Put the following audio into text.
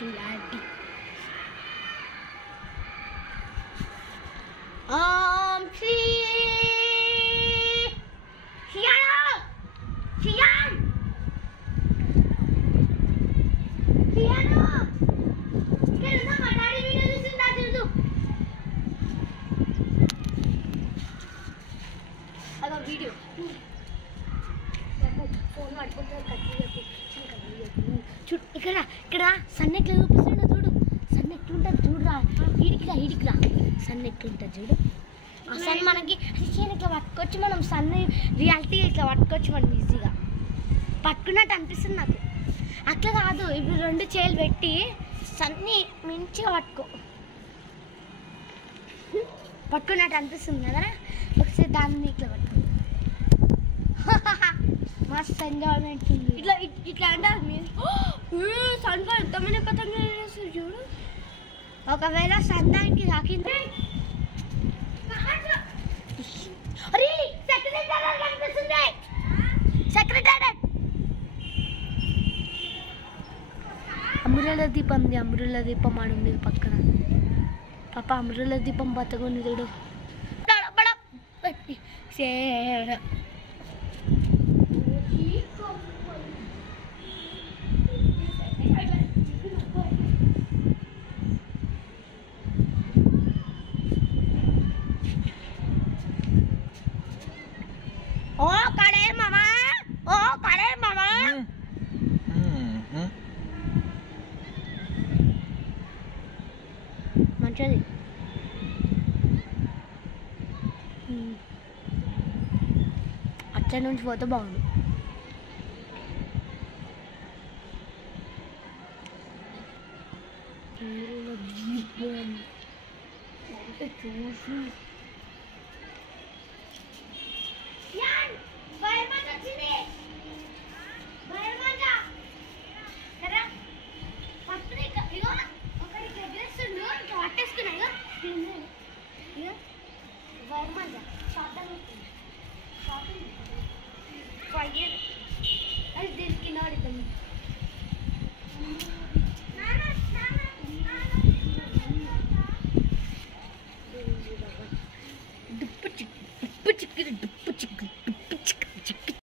Clarity. ఓం శ్రీ శియాన్ శియాన్ శియాన్ ఇక్కడ మా daddy video చూసిందా చూడు. అదో వీడియో ఫోన్ పట్టుకుంటారు కట్టి చూడు. ఇక్కడ ఇక్కడ సన్ ఎట్లా చూపిస్తుండో చూడు. సన్ ఎట్లుంటుంది చూడురా. ఈడికిరా సన్ ఎట్లుంటుంది చూడు. ఆ సన్ మనకి ఇట్లా పట్టుకోవచ్చు మనం. సన్ రియాలిటీ ఇట్లా పట్టుకోవచ్చు మనం ఈజీగా. పట్టుకున్నట్టు అనిపిస్తుంది నాకు. అట్లా కాదు, ఇప్పుడు 2 చేతులు పెట్టి సన్ని మంచిగా పట్టుకున్నట్టు అనిపిస్తుంది కదా. ఒకసారి దాన్ని ఇట్లా పట్టుకో. మస్తు ఎంజాయ్మెంట్ ఉంది. ఇట్లా అంటే సన్లో ఎంతమంది పతంగా వేస్తారు చూడు. ఒకవేళ సన్ దానికి తాకింది సెక్రటరీ అమృల దీపం ఆడుంది పక్కన. పాప అమృల దీపం బతకుంది చూడు. మంచిది. అచ్చడి నుంచి పోతే బాగుంది. చూసి Shot